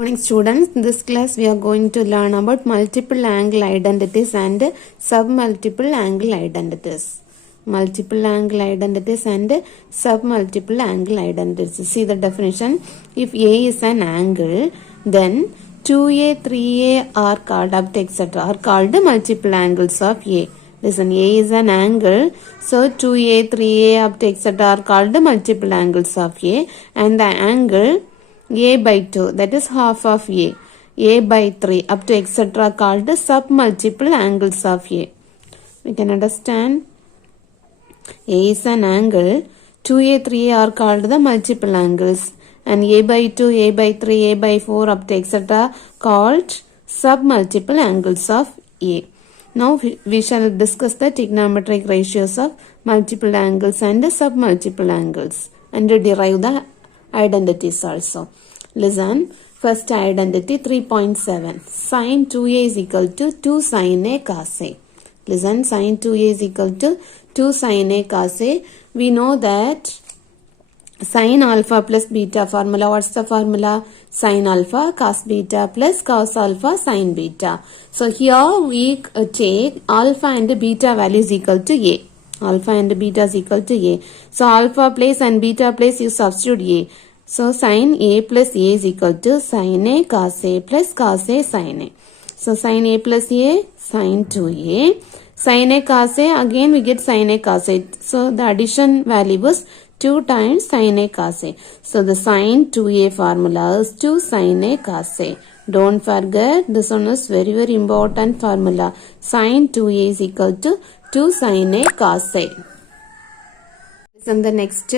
Morning students, in this class we are going to learn about multiple angle identities and submultiple angle identities. Multiple angle identities and submultiple angle identities. See the definition. If A is an angle, then 2A, 3A are called up to etc. are called multiple angles of A. Listen, A is an angle, so 2A, 3A up to etc. are called multiple angles of A, and the angle A by 2, that is half of A by 3 up to etc. called submultiple angles of A. We can understand A is an angle, 2A, 3A are called the multiple angles, and A by 2, A by 3, A by 4 up to etc. called submultiple angles of A. Now we shall discuss the trigonometric ratios of multiple angles and submultiple angles and derive the identities also. Listen, first identity 3.7. Sin 2a is equal to 2 sin a cos a. Listen, sin 2a is equal to 2 sin a cos a. We know that sin alpha plus beta formula. What's the formula? Sin alpha cos beta plus cos alpha sin beta. So here we take alpha and beta values equal to a. Alpha and beta is equal to a. So alpha place and beta place you substitute a. So sin a plus a is equal to sin a cos a plus cos a sin a. So sin a plus a, sin 2a. Sin a cos a, again we get sin a cos a. So the addition value is 2 times sin a cos a. So the sin 2a formula is 2 sin a cos a. Don't forget, this one is very important formula. Sin 2a is equal to 2 sin a cos a. Then the next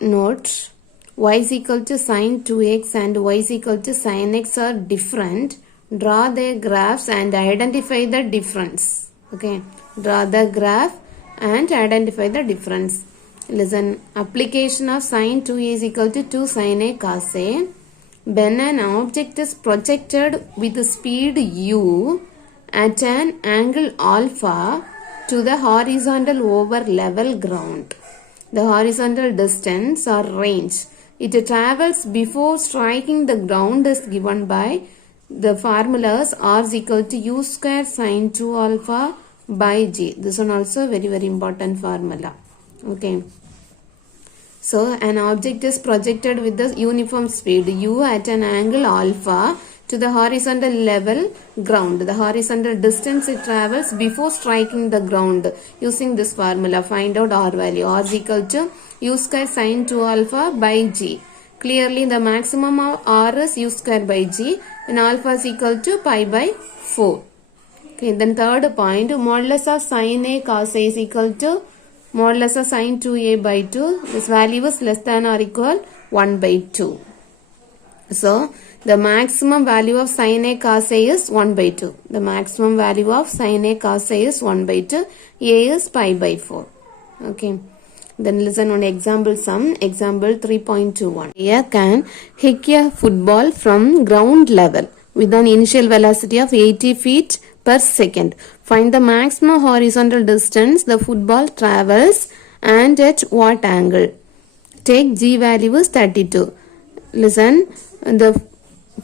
note, y is equal to sin 2x and y is equal to sin x are different. Draw their graphs and identify the difference. Okay, draw the graph and identify the difference. Listen, application of sin 2a is equal to 2 sin a cos a. When an object is projected with the speed u at an angle alpha to the horizontal over level ground, the horizontal distance or range it travels before striking the ground is given by the formulas r is equal to u square sin 2 alpha by g. This one also very important formula. Okay. So an object is projected with the uniform speed u at an angle alpha to the horizontal level ground. The horizontal distance it travels before striking the ground. Using this formula, find out r value. R is equal to u square sin 2 alpha by g. Clearly the maximum of r is u square by g and alpha is equal to pi by 4. Okay, then third point, modulus of sin a cos a is equal to modulus of sin 2a by 2. This value is less than or equal 1 by 2. So the maximum value of sin a cos a is 1 by 2. The maximum value of sin a cos a is 1 by 2. A is pi by 4. Okay. Then listen on example sum. Example 3.21. A can kick a football from ground level with an initial velocity of 80 feet per second. Find the maximum horizontal distance the football travels and at what angle. Take g value is 32. Listen, the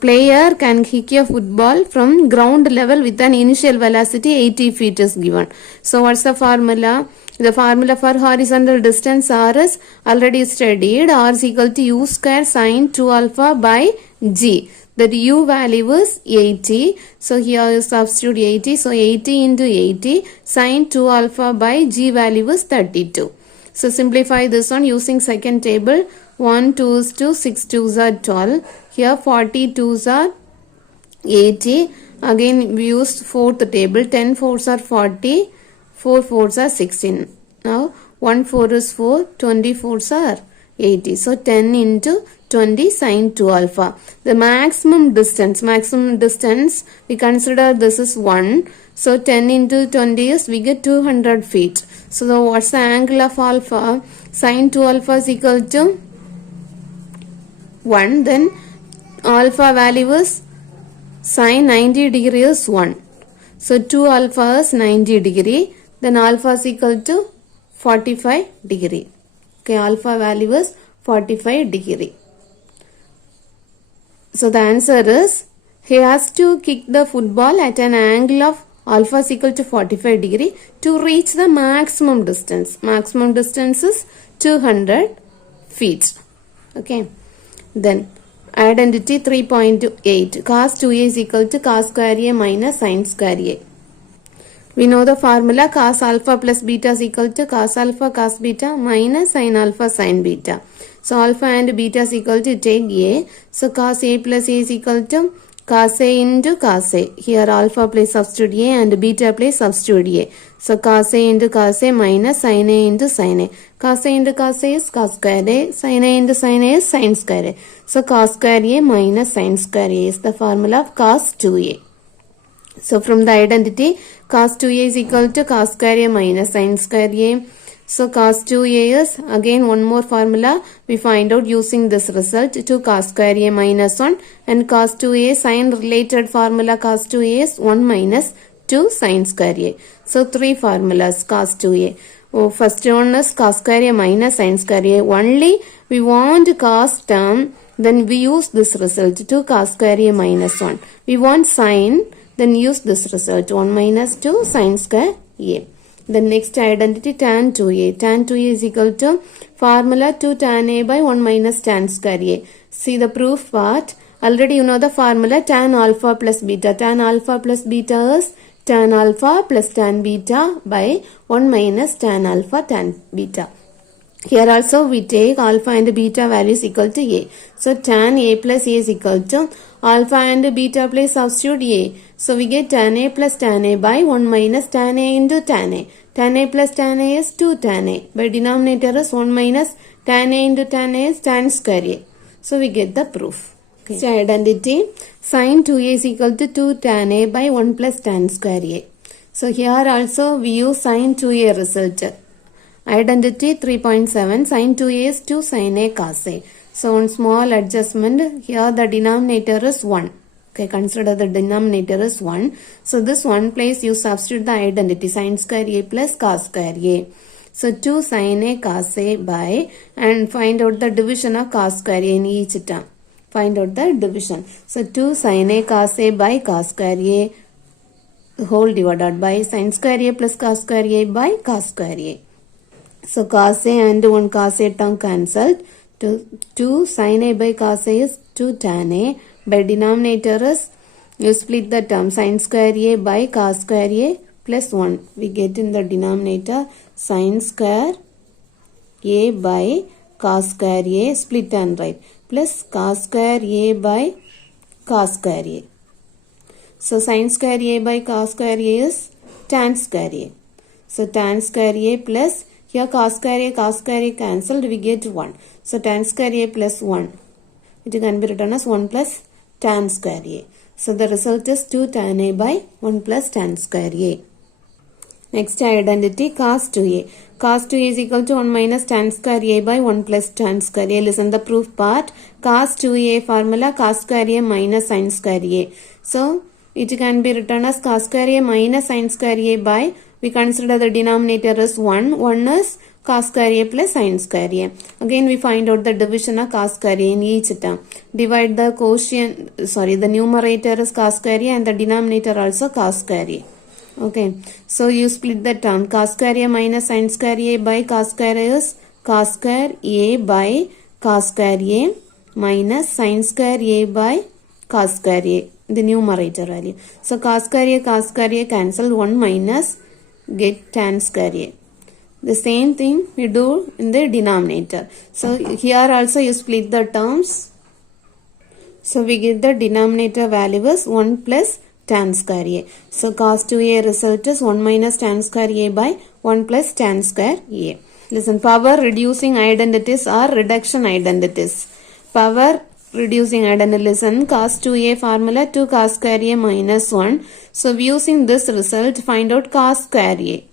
player can kick a football from ground level with an initial velocity 80 feet is given. So what's the formula? The formula for horizontal distance r is already studied. R is equal to u square sin 2 alpha by g. That u value is 80. So here you substitute 80. So 80 into 80 sin 2 alpha by g value is 32. So simplify this one using second table. 1 2s to 6 2s are 12. Here 40 2s are 80. Again we used fourth table. 10 4s are 40. 4 4s are 16. Now 1 4 is 4. 20 4s are 80. So 10 into 20 sin 2 alpha. The maximum distance we consider this is 1. So 10 into 20 is we get 200 feet. So what's the angle of alpha? Sin 2 alpha is equal to 1. Then alpha value is sin 90 degree is 1. So 2 alpha is 90 degree. Then alpha is equal to 45 degree. Okay, alpha value is 45 degree. So the answer is he has to kick the football at an angle of alpha is equal to 45 degree to reach the maximum distance. Maximum distance is 200 feet. Okay. Then identity 3.8 cos 2a is equal to cos square a minus sin square a. We know the formula cos alpha plus beta is equal to cos alpha cos beta minus sin alpha sin beta. So alpha and beta is equal to take a. So cos a plus a is equal to cos a into cos a. Here alpha place substitute a and beta place substitute a. So cos a into cos a minus sin a into sin a. Cos a into cos a is cos square a. Sin a into sin a is sin square a. So cos square a minus sin square a is the formula of cos 2a. So from the identity cos 2a is equal to cos square a minus sin square a. So cos 2a is again one more formula we find out using this result to cos square a minus 1 and cos 2a sin related formula cos 2a is 1 minus 2 sin square a. So three formulas cos 2a. Oh, first one is cos square a minus sin square a. Only we want cos term, then we use this result to cos square a minus 1. We want sin, then use this result 1 minus 2 sin square a. The next identity tan 2a. Tan 2a is equal to formula 2 tan a by 1 minus tan square a. See the proof part. Already you know the formula tan alpha plus beta. Tan alpha plus beta is tan alpha plus tan beta by 1 minus tan alpha tan beta. Here also we take alpha and beta values equal to a. So tan a plus a is equal to alpha and beta place substitute a. So we get tan a plus tan a by 1 minus tan a into tan a. Tan a plus tan a is 2 tan a. By denominator is 1 minus tan a into tan a is tan square a. So we get the proof. Okay. So identity sin 2a is equal to 2 tan a by 1 plus tan square a. So here also we use sin 2a result. Identity 3.7 sin 2a is 2 sin a cos a. So one small adjustment, here the denominator is 1. Okay, consider the denominator is 1. So this one place you substitute the identity sin square a plus cos square a. So 2 sin a cos a by and find out the division of cos square a in each term. Find out the division. So 2 sin a cos a by cos square a whole divided by sin square a plus cos square a by cos square a. So cos a and 1 cos a term cancelled. 2 sin a by cos a is 2 tan a. By denominator is you split the term sin square a by cos square a plus 1. We get in the denominator sin square a by cos square a split and write plus cos square a by cos square a. So sin square a by cos square a is tan square a. So tan square a plus here cos square a cancelled, we get 1. So tan square a plus 1. It can be written as 1 plus tan square a. So the result is 2 tan a by 1 plus tan square a. Next identity cos 2a. Cos 2a is equal to 1 minus tan square a by 1 plus tan square a. Listen the proof part. Cos 2a formula cos square a minus sin square a. So it can be written as cos square a minus sin square a by, we consider the denominator as 1. 1 is cos square a plus sin square a. Again we find out the division of cos square a in each term. Divide the quotient, the numerator is cos square a and the denominator also cos square a. Okay, so you split the term cos square a minus sin square a by cos square a is cos square a by cos square a minus sin square a by cos square a, the numerator value. So cos square a cancel 1 minus get tan square a. The same thing we do in the denominator. So here also you split the terms. So we get the denominator value is 1 plus tan square a. So cos 2a result is 1 minus tan square a by 1 plus tan square a. Listen, power reducing identities or reduction identities. Power reducing identity, listen, cos 2a formula 2 cos square a minus 1. So using this result find out cos square a.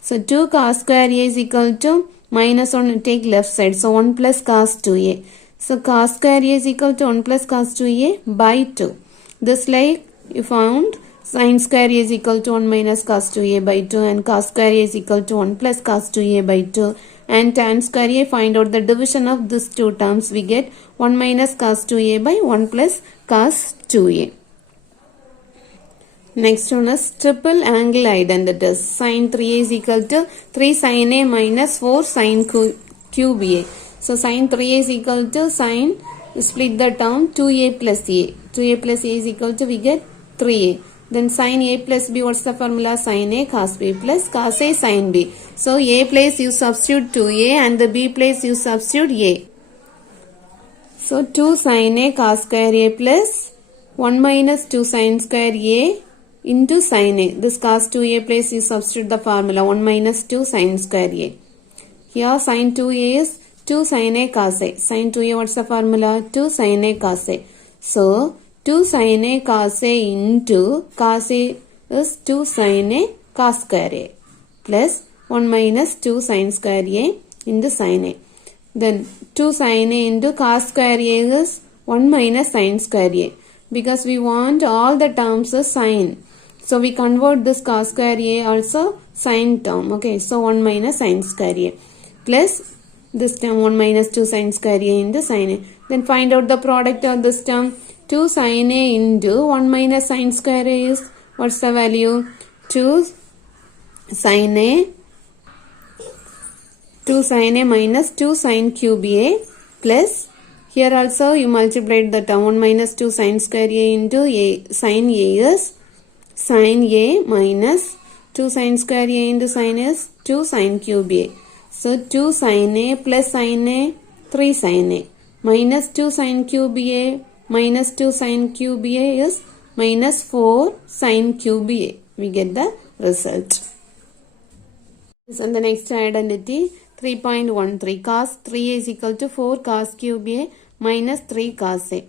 So 2 cos square a is equal to minus 1, take left side. So 1 plus cos 2a. So cos square a is equal to 1 plus cos 2a by 2. This like you found sin square a is equal to 1 minus cos 2a by 2 and cos square a is equal to 1 plus cos 2a by 2 and tan square a. Find out the division of these two terms. We get 1 minus cos 2a by 1 plus cos 2a. Next one is triple angle identities. Sin 3a is equal to 3 sin a minus 4 sin cube a. So sin 3a is equal to sin, split the term 2a plus a. 2a plus a is equal to, we get 3a. Then sin a plus b, what's the formula? Sin a cos b plus cos a sin b. So a place you substitute 2a and the b place you substitute a. So 2 sin a cos square a plus 1 minus 2 sin square a into sin a. This cos 2a place you substitute the formula 1 minus 2 sin square a. Here sin 2a is 2 sin a cos a. Sin 2a, what's the formula? 2 sin a cos a. So 2 sin a cos a into cos a is 2 sin a cos square a plus 1 minus 2 sin square a into sin a. Then 2 sin a into cos square a is 1 minus sin square a. Because we want all the terms as sin, so we convert this cos square a also sin term. Okay, so 1 minus sin square a plus this term 1 minus 2 sin square a into sin a. Then find out the product of this term. 2 sin a into 1 minus sin square a is, what's the value? 2 sin a, 2 sin a minus 2 sin cube a plus, here also you multiplied the term 1 minus 2 sin square a into a. Sin a is sin a minus 2 sin square a into sin is 2 sin cube a. So 2 sin a plus sin a 3 sin a minus 2 sin cube a minus 2 sin cube a is minus 4 sin cube a. We get the result. And the next identity 3.13 cos 3a is equal to 4 cos cube a minus 3 cos a.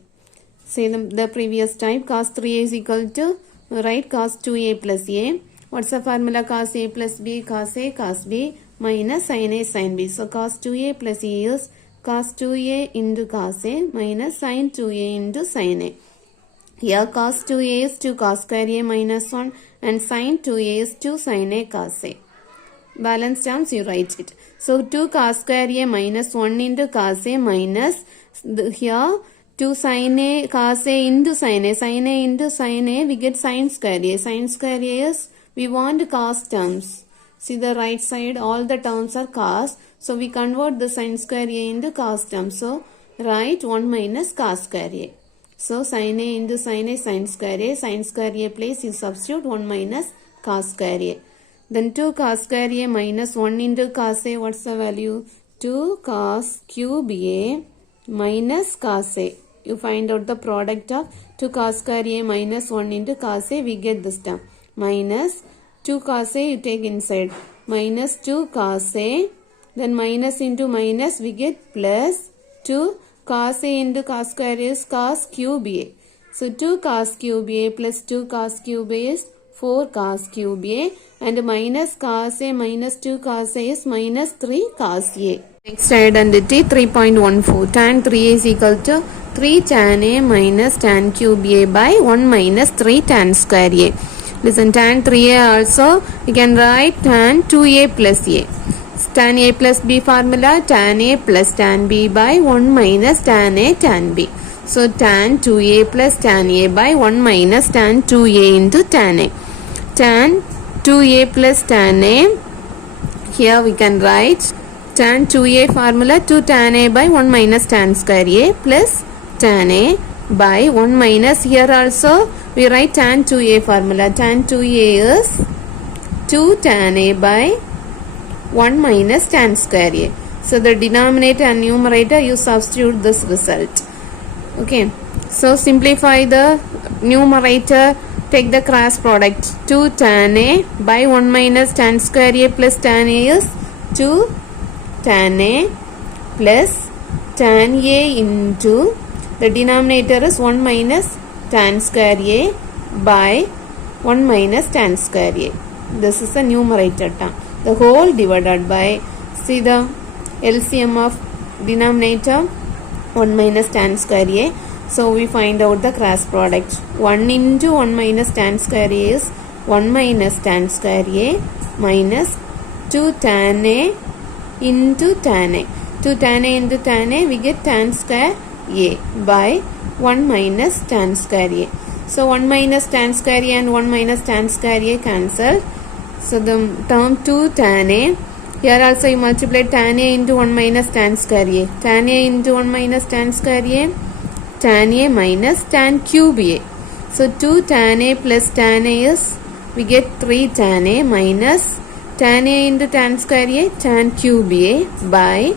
Say the previous type. Cos 3a is equal to, right, cos 2a plus a. What's the formula? Cos a plus b, cos a cos b minus sin a sin b. So cos 2a plus a is cos 2a into cos a minus sin 2a into sin a. Here cos 2a is 2 cos square a minus 1 and sin 2a is 2 sin a cos a. Balance terms you write it. So 2 cos square a minus 1 into cos a minus here 2 sin a cos a into sin a. Sin a into sin a, we get sin square a. Sin square a is, we want cos terms. See the right side, all the terms are cos. So we convert the sin square a into cos terms. So write 1 minus cos square a. So sin a into sin a, sin square a. Sin square a place you substitute 1 minus cos square a. Then 2 cos square a minus 1 into cos a, what's the value? 2 cos cube a minus cos a. You find out the product of 2 cos square a minus 1 into cos a, we get this term. Minus 2 cos a you take inside. Minus 2 cos a, then minus into minus we get plus 2 cos a into cos square is cos cube a. So 2 cos cube a plus 2 cos cube a is 4 cos cube a and minus cos a minus 2 cos a is minus 3 cos a. Next identity 3.14 tan 3a is equal to 3 tan a minus tan cube a by 1 minus 3 tan square a. Listen, tan 3a also you can write tan 2a plus a. Tan a plus b formula tan a plus tan b by 1 minus tan a tan b. So tan 2a plus tan a by 1 minus tan 2a into tan a. Tan 2a plus tan a, here we can write tan 2a formula 2 tan a by 1 minus tan square a plus tan a by 1 minus, here also we write tan 2a formula. Tan 2a is 2 tan a by 1 minus tan square a. So the denominator and numerator you substitute this result. Okay, so simplify the numerator, take the cross product. 2 tan a by 1 minus tan square a plus tan a is 2 tan a plus tan a into, the denominator is 1 minus tan square a by 1 minus tan square a. This is the numerator term. The whole divided by, see the LCM of denominator 1 minus tan square a. So we find out the cross product. 1 into 1 minus tan square a is 1 minus tan square a minus 2 tan a into tan a. 2 tan a into tan a, we get tan square a by 1 minus tan square a. So 1 minus tan square a and 1 minus tan square a cancelled. So the term 2 tan a, here also you multiply tan a into 1 minus tan square a. Tan a into 1 minus tan square a, tan a minus tan cube a. So 2 tan a plus tan a is, we get 3 tan a minus tan a into tan square a, tan cube a by,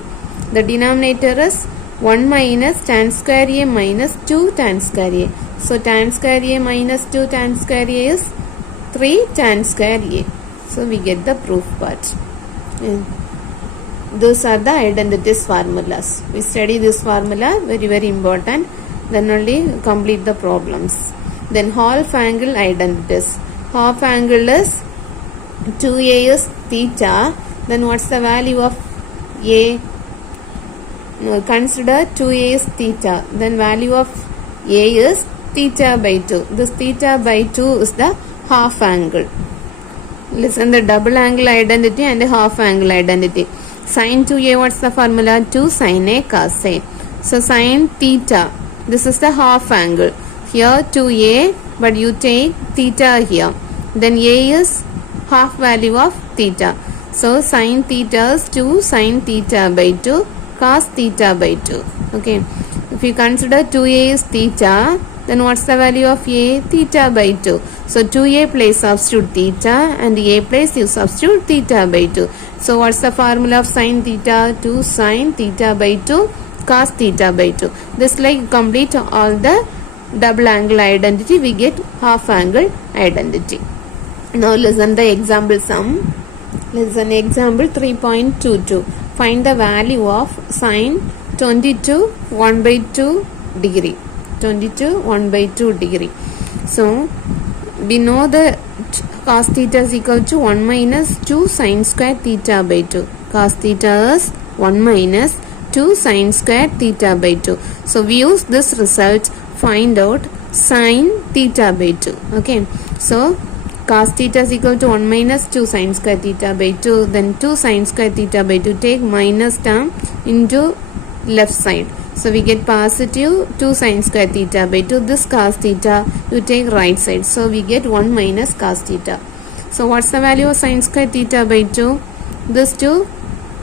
the denominator is 1 minus tan square a minus 2 tan square a. So tan square a minus 2 tan square a is 3 tan square a. So we get the proof part. Those are the identities formulas. We study this formula, very important. Then only complete the problems. Then half angle identities. Half angle is 2a is theta. Then what's the value of a? Consider 2a is theta. Then value of a is theta by 2. This theta by 2 is the half angle. Listen, the double angle identity and the half angle identity. Sin 2a, what's the formula? 2 sin a cos a. So sin theta, this is the half angle. Here 2a, but you take theta here. Then a is half value of theta. So sin theta is 2 sin theta by 2 cos theta by 2. Okay. If you consider 2a is theta, then what's the value of a? Theta by 2. So 2a place substitute theta and a place you substitute theta by 2. So what's the formula of sin theta? 2 sin theta by 2 cos theta by 2. This like complete all the double angle identity, we get half angle identity. Now listen the example sum. Listen example 3.22. Find the value of sin 22 1 by 2 degree. 22 1 by 2 degree. So we know the cos theta is equal to 1 minus 2 sin square theta by 2. Cos theta is 1 minus 2 sin square theta by 2. So we use this result, find out sin theta by 2. Okay. So cos theta is equal to 1 minus 2 sin square theta by 2. Then 2 sin square theta by 2. Take minus term into left side. So we get positive 2 sin square theta by 2. This cos theta you take right side. So we get 1 minus cos theta. So what's the value of sin square theta by 2? This 2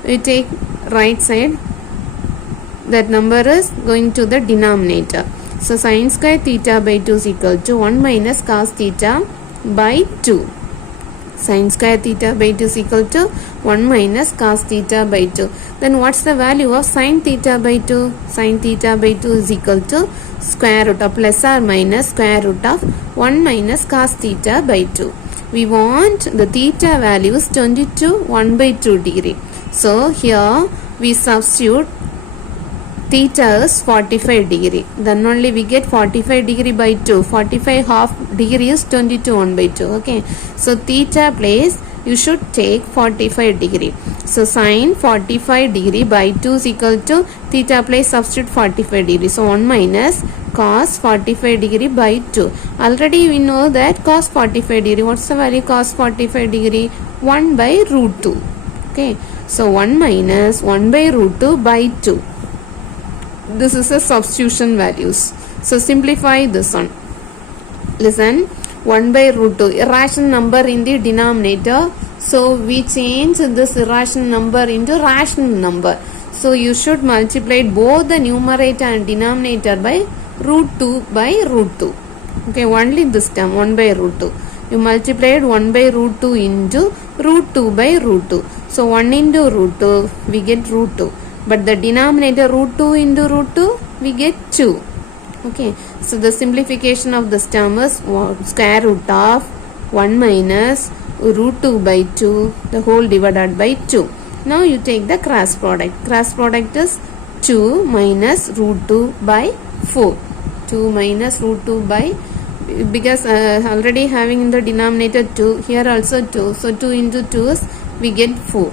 we take right side. That number is going to the denominator. So sin square theta by 2 is equal to 1 minus cos theta by 2. Sin square theta by 2 is equal to 1 minus cos theta by 2. Then what's the value of sin theta by 2? Sin theta by 2 is equal to square root of plus or minus square root of 1 minus cos theta by 2. We want the theta value is 22 1 by 2 degree. So here we substitute theta is 45 degree. Then only we get 45 degree by 2. 45 half degree is 22 1 by 2. Okay. So theta place you should take 45 degree. So sin 45 degree by 2 is equal to theta place substitute 45 degree. So 1 minus cos 45 degree by 2. Already we know that cos 45 degree. What's the value cos 45 degree? 1 by root 2. Okay. So 1 minus 1 by root 2 by 2. This is a substitution values. So simplify this one. Listen, 1 by root 2, irrational number in the denominator. So we change this irrational number into rational number. So you should multiply both the numerator and denominator by root 2 by root 2. Okay, only this term 1 by root 2. You multiplied 1 by root 2 into root 2 by root 2. So 1 into root 2, we get root 2. But the denominator root 2 into root 2, we get 2. Okay, so the simplification of this term is square root of 1 minus root 2 by 2, the whole divided by 2. Now you take the cross product. Cross product is 2 minus root 2 by 4. 2 minus root 2 by, because already having in the denominator 2, here also 2. So 2 into 2 is, we get 4.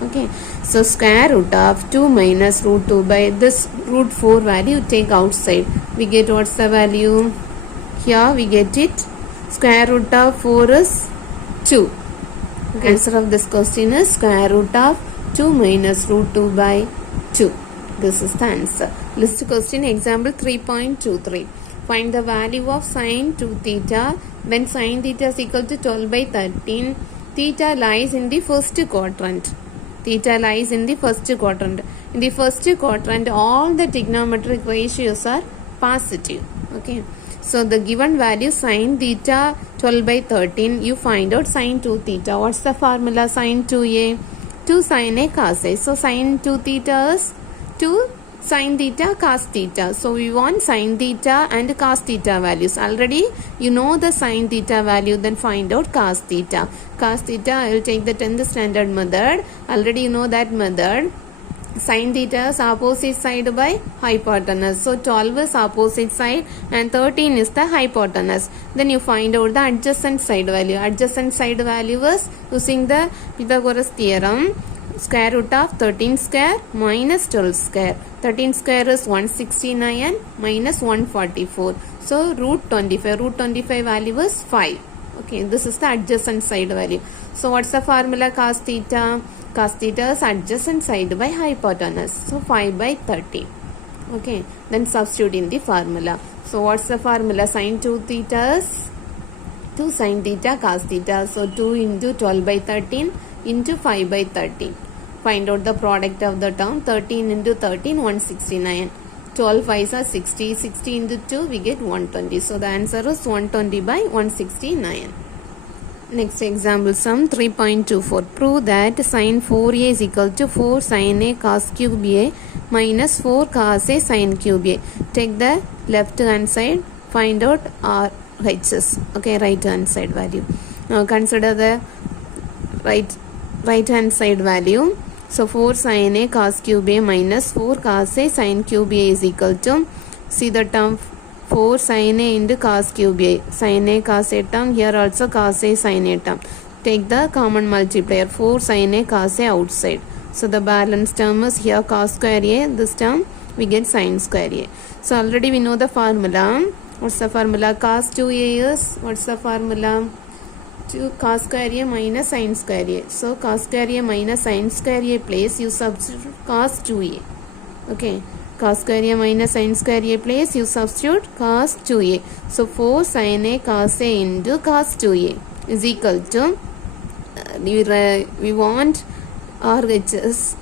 Okay, so square root of 2 minus root 2 by this root 4 value take outside. We get what's the value? Here we get it. Square root of 4 is 2. Okay. Answer of this question is square root of 2 minus root 2 by 2. This is the answer. List question example 3.23. Find the value of sine 2 theta when sine theta is equal to 12 by 13. Theta lies in the first quadrant. Theta lies in the first quadrant. In the first quadrant, all the trigonometric ratios are positive. Okay. So the given value sine theta 12 by 13, you find out sine 2 theta. What's the formula? Sine 2a, 2 sine a cos a. So sine 2 theta is 2 sine theta cos theta. So we want sine theta and cos theta values. Already you know the sine theta value, then find out cos theta. Cos theta, I will take the 10th standard method. Already you know that method. Sine theta is opposite side by hypotenuse. So 12 is opposite side and 13 is the hypotenuse. Then you find out the adjacent side value. Adjacent side value is using the Pythagoras theorem. Square root of 13 square minus 12 square. 13 square is 169 minus 144. So root 25. Root 25 value is 5. Okay, this is the adjacent side value. So what's the formula? Cos theta. Cos theta is adjacent side by hypotenuse. So 5 by 30. Okay, then substitute in the formula. So what's the formula? Sin 2 theta is 2 sin theta cos theta. So 2 into 12 by 13 into 5 by 30. Find out the product of the term. 13 into 13, 169. 12 5s are 60. 60 into 2, we get 120. So the answer is 120 by 169. Next example sum 3.24. Prove that sin 4a is equal to 4 sin a cos cube a minus 4 cos a sin cube a. Take the left hand side, find out RHS. Okay, right hand side value. Now consider the right hand side value. So 4 sin a cos cube a minus 4 cos a sin cube a is equal to, see the term 4 sin a into cos cube a. Sin a cos a term, here also cos a sin a term. Take the common multiplier, 4 sin a cos a outside. So the balance term is here cos square a, this term we get sin square a. So already we know the formula. What's the formula? Cos 2a is, what's the formula? 2 cos square a minus sin square a. So cos square a minus sin square a place, you substitute cos 2a. Okay. Cos square a minus sin square a place, you substitute cos 2a. So 4 sin a cos a into cos 2a is equal to, we want LHS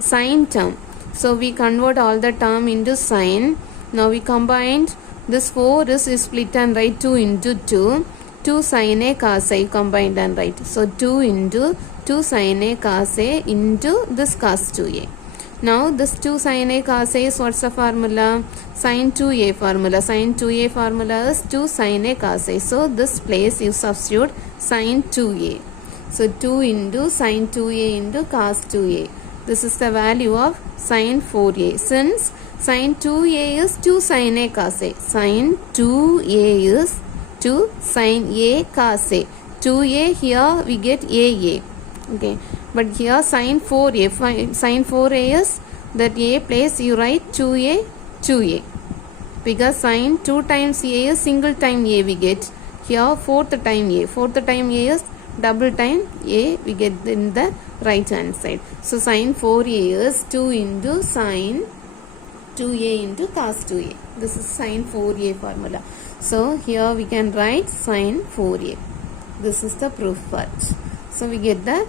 sin term. So we convert all the term into sin. Now we combined this 4 is split and write 2 into 2. 2 sin a cos a combined and write. So 2 into 2 sin a cos a into this cos 2a. Now this 2 sin a cos a is what's the formula? Sin 2a formula. Sin 2a formula is 2 sin a cos a. So this place you substitute sin 2a. So 2 into sin 2a into cos 2a. This is the value of sin 4a. Since sin 2a is 2 sin a cos a. Sin 2a is 2 sin a cos a. 2a here we get aa. Okay. But here sin 4a. Sin 4a is that a place you write 2a. Because sin 2 times a is single time a we get. Here fourth time a. Fourth time a is double time a we get in the right hand side. So sin 4a is 2 into sin 2a into cos 2a. This is sin 4a formula. So here we can write sin 4a. This is the proof part. So we get the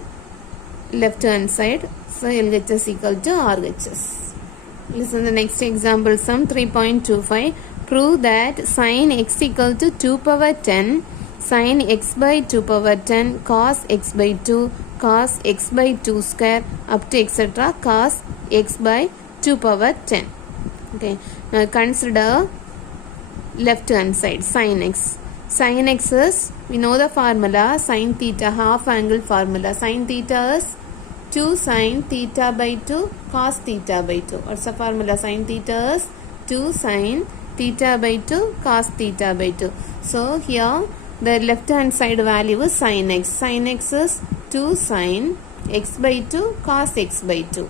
left hand side. So LHS equal to RHS. Listen the next example sum 3.25. Prove that sin x equal to 2 power 10, sin x by 2 power 10, cos x by 2, cos x by 2 square up to etc. cos x by 2 power 10. Okay. Now consider left hand side sin x. Sin x is, we know the formula, sin theta, half angle formula. Sin theta is 2 sin theta by 2 cos theta by 2. What's the formula? Sin theta is 2 sin theta by 2 cos theta by 2. So here the left hand side value is sin x. Sin x is 2 sin x by 2 cos x by 2.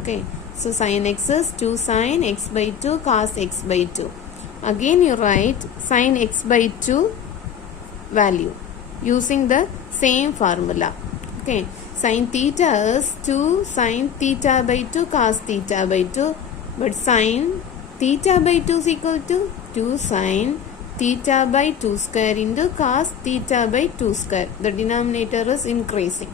Okay. So sin x is 2 sin x by 2 cos x by 2. Again you write sin x by 2 value using the same formula. Okay. Sin theta is 2 sin theta by 2 cos theta by 2. But sin theta by 2 is equal to 2 sin theta by 2 square into cos theta by 2 square. The denominator is increasing.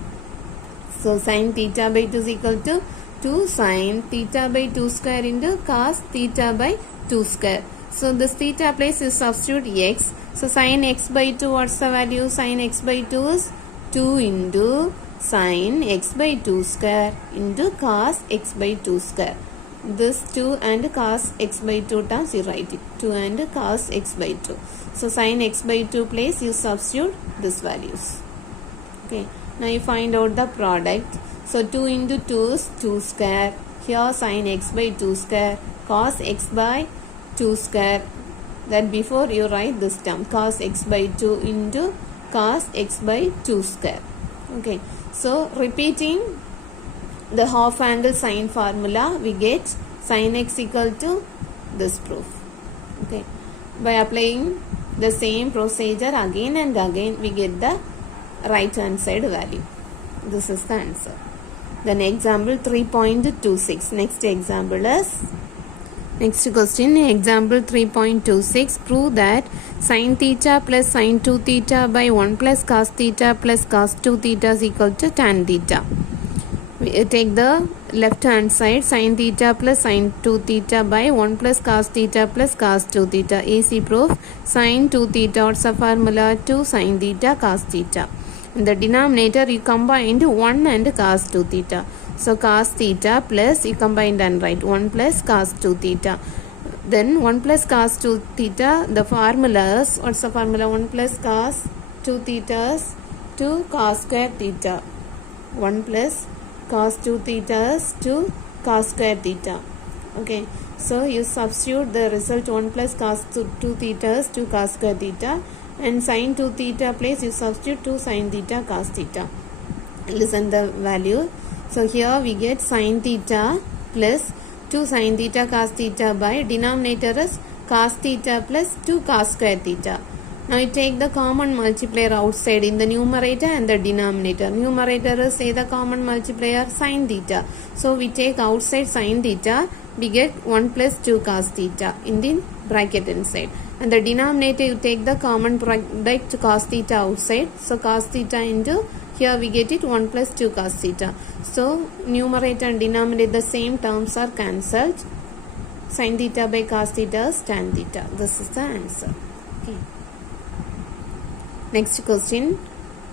So sin theta by 2 is equal to 2 sin theta by 2 square into cos theta by 2 square. So this theta place is substitute x. So sin x by 2, what's the value? Sin x by 2 is 2 into sin x by 2 square into cos x by 2 square. This 2 and cos x by 2 terms you write it. 2 and cos x by 2. So sin x by 2 place you substitute these values. Okay. Now you find out the product. So 2 into 2 is 2 square. Here sin x by 2 square. Cos x by 2 square. That before you write this term. Cos x by 2 into cos x by 2 square. Okay. So repeating the half angle sine formula, we get sin x equal to this proof. Okay. By applying the same procedure again and again, we get the right hand side value. This is the answer. Then example 3.26. Next example is, next question, example 3.26. Prove that sin theta plus sin 2 theta by 1 plus cos theta plus cos 2 theta is equal to tan theta. We take the left hand side, sin theta plus sin 2 theta by 1 plus cos theta plus cos 2 theta. AC proof. Sin 2 theta, what's the formula? 2 sin theta cos theta. In the denominator you combined 1 and cos 2 theta. So cos theta plus, you combined and write 1 plus cos 2 theta. Then 1 plus cos 2 theta, the formula is, what's the formula? 1 plus cos 2 theta is 2 cos square theta. 1 plus cos 2 theta is 2 cos square theta. Okay. So you substitute the result. 1 plus cos 2 theta is 2 cos square theta. And sin 2 theta place you substitute 2 sin theta cos theta. Listen the value. So here we get sin theta plus 2 sin theta cos theta by denominator is cos theta plus 2 cos square theta. Now you take the common multiplier outside in the numerator and the denominator. Numerator is, say, the common multiplier sin theta. So we take outside sin theta, we get 1 plus 2 cos theta in the bracket inside. And the denominator you take the common product cos theta outside. So cos theta into, here we get it 1 plus 2 cos theta. So numerator and denominator, the same terms are cancelled. Sin theta by cos theta is tan theta. This is the answer. Okay. Next question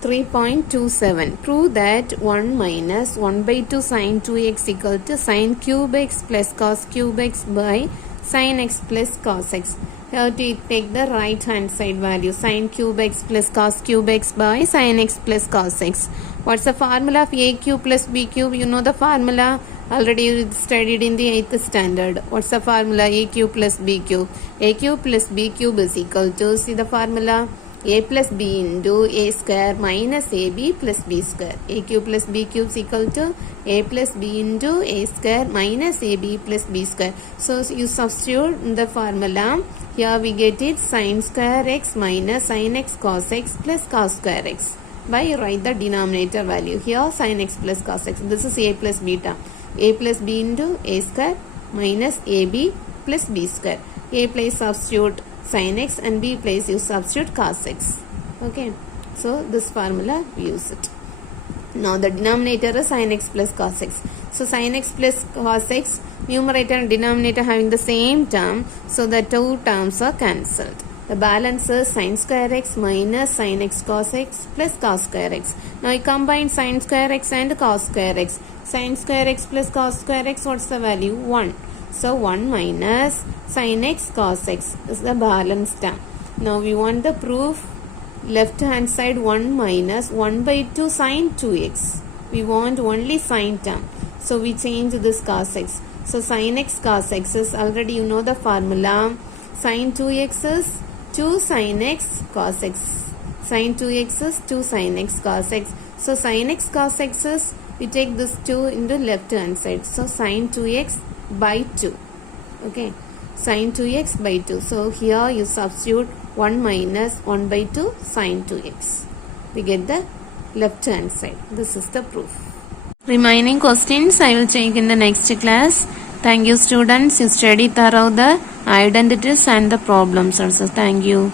3.27. Prove that 1 minus 1 by 2 sin 2x equal to sin cube x plus cos cube x by sin x plus cos x. Here to take the right hand side value, sin cube x plus cos cube x by sin x plus cos x. What's the formula of a cube plus b cube? You know the formula, already you studied in the 8th standard. What's the formula? A cube plus b cube. A cube plus b cube is equal to, see the formula, a plus b into a square minus ab plus b square. A cube plus b cube is equal to a plus b into a square minus ab plus b square. So you substitute the formula. Here we get it sin square x minus sin x cos x plus cos square x. By write the denominator value. Here sin x plus cos x. This is a plus b term. A plus b into a square minus ab plus b square. A place substitute sin x and b place you substitute cos x. Okay. So this formula we use it. Now the denominator is sin x plus cos x. So sin x plus cos x, numerator and denominator having the same term. So the two terms are cancelled. The balance is sin square x minus sin x cos x plus cos square x. Now you combine sin square x and cos square x. Sin square x plus cos square x, what's the value? 1. So 1 minus sin x cos x is the balance term. Now we want the proof. Left hand side 1 minus 1 by 2 sin 2x. We want only sin term. So we change this cos x. So sin x cos x is, already you know the formula. Sin 2x is 2 sin x cos x. Sin 2x is 2 sin x cos x. So sin x cos x is, we take this 2 into left hand side. So sin 2x by 2. Okay. Sin 2x by 2. So here you substitute 1 minus 1 by 2 sin 2x. We get the left hand side. This is the proof. Remaining questions I will check in the next class. Thank you students. You study thorough the identities and the problems also. Thank you.